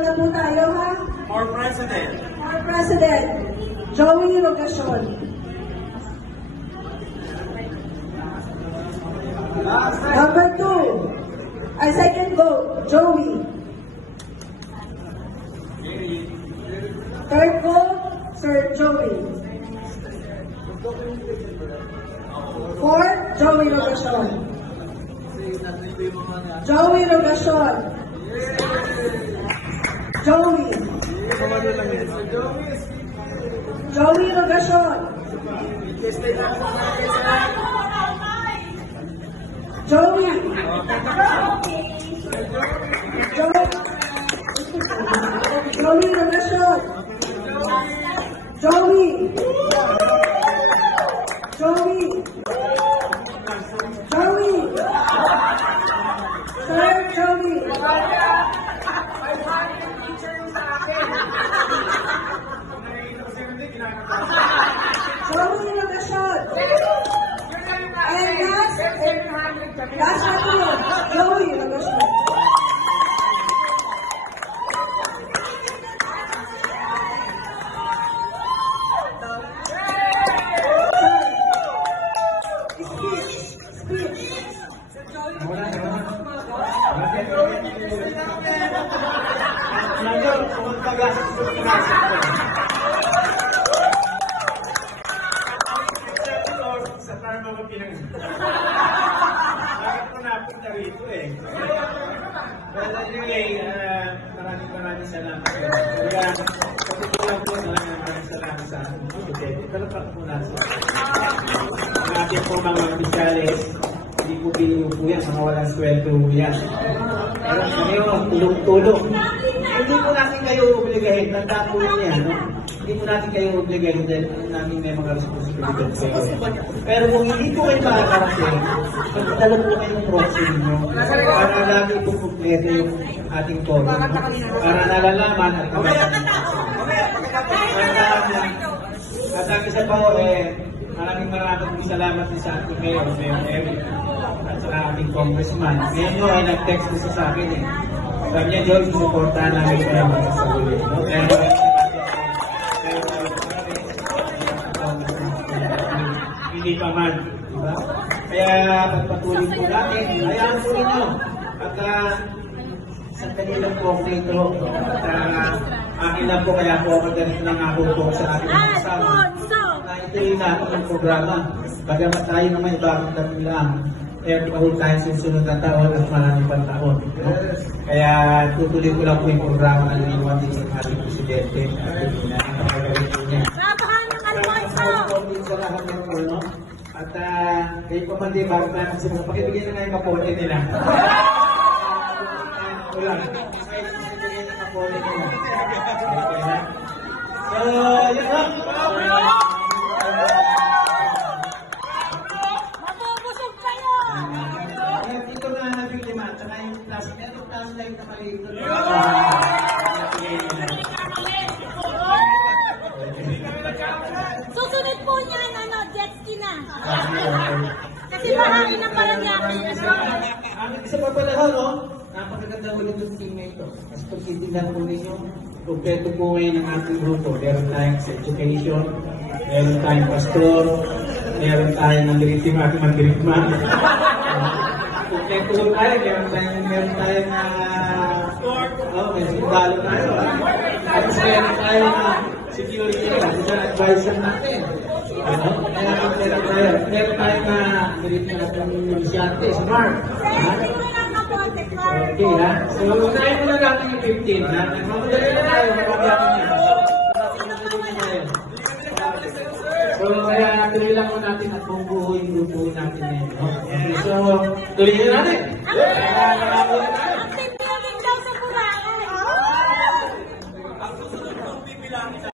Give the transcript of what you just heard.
na po tayo, ha? For President. For President, Joey Rogacion. Number 2, our second vote, Joey. Third vote, Sir Joey. Fourth, Joey Rogacion. Joey Rogacion. Joey. Joey Rogacion. Joey. Joey Rogacion. Joey. Joey. Joey. Sir Joey. Joey Rogacion. And last na po, Joey Rogacion. Sa parang mga bakit ko napunta rito eh. Well, anyway, maraming salamat. Kaya, patutulang po maraming salamat sa ating video. Pero patutulang sa ating po mga opisyalis, hindi po pinili po yan, mga walang sweldo yan. Pero ngayon, tulong-tulong. Hindi po natin kayo obligahin, tanda po yan. Hindi po natin kayo obligahin dahil namin may mga responsibilidad kayo. Pero kung hindi po kayo makakarating, magdala po kayo ng proxy ninyo para lagi po kumpleto yung ating forum. Para nalalaman at kamayan. At ang isa pa maraming salamat din sa ating mayor, Mayor Eric, at sa ating congressman. Ngayon nyo ay nag-text nito sa akin eh. Sabi niya, George, susuportahan namin kayo mga sa uli. Hindi pa man. Diba? Kaya pagpatuloy po natin, hayaan po ninyo. At sa kanila po ako dito. At akin lang po, kaya po ako ganito ng ako po sa aking kasama. Na ituloy natin ang programa. Bagamat tayo naman ibang kami lang. Kaya pahul tayo sa susunod na taon at maraming pang taon. Kaya tutuloy ko lang po yung programa ng iwan din sa ating presidente. At kayo pa man din, bago tayo magsimula, pakibigyan na nga yung mapote nila. Wala. Pakibigyan na mapote nila. So, yun lang. Mabubusog kayo! Dito na nabigyan at saka yung plastic. Ito plastic na maliit. Susunod po niyan, jet ski na. Kasi bahagi ng Paranaque. Isa pa pala no? Napakaganda ulit yung team na ito. Mas pagsitindan po ninyo, kompleto po ngayon ng ating grupo. Meron tayong sa education, meron tayong pastor, meron tayong ng diritim, ating mandirigma. Kompleto po tayo, meron tayong may sundalo tayo. At meron tayong security, kasi sa advisor natin. Meron tayong diritim ating inisyante, smart. Okay, ha? So, unahin mo na natin yung 15, ha? Mamadali na tayo, mamadali na. So, kaya tuloy lang mo natin at bumubuo yung grupo natin ngayon. Okay, so, tuloy na natin.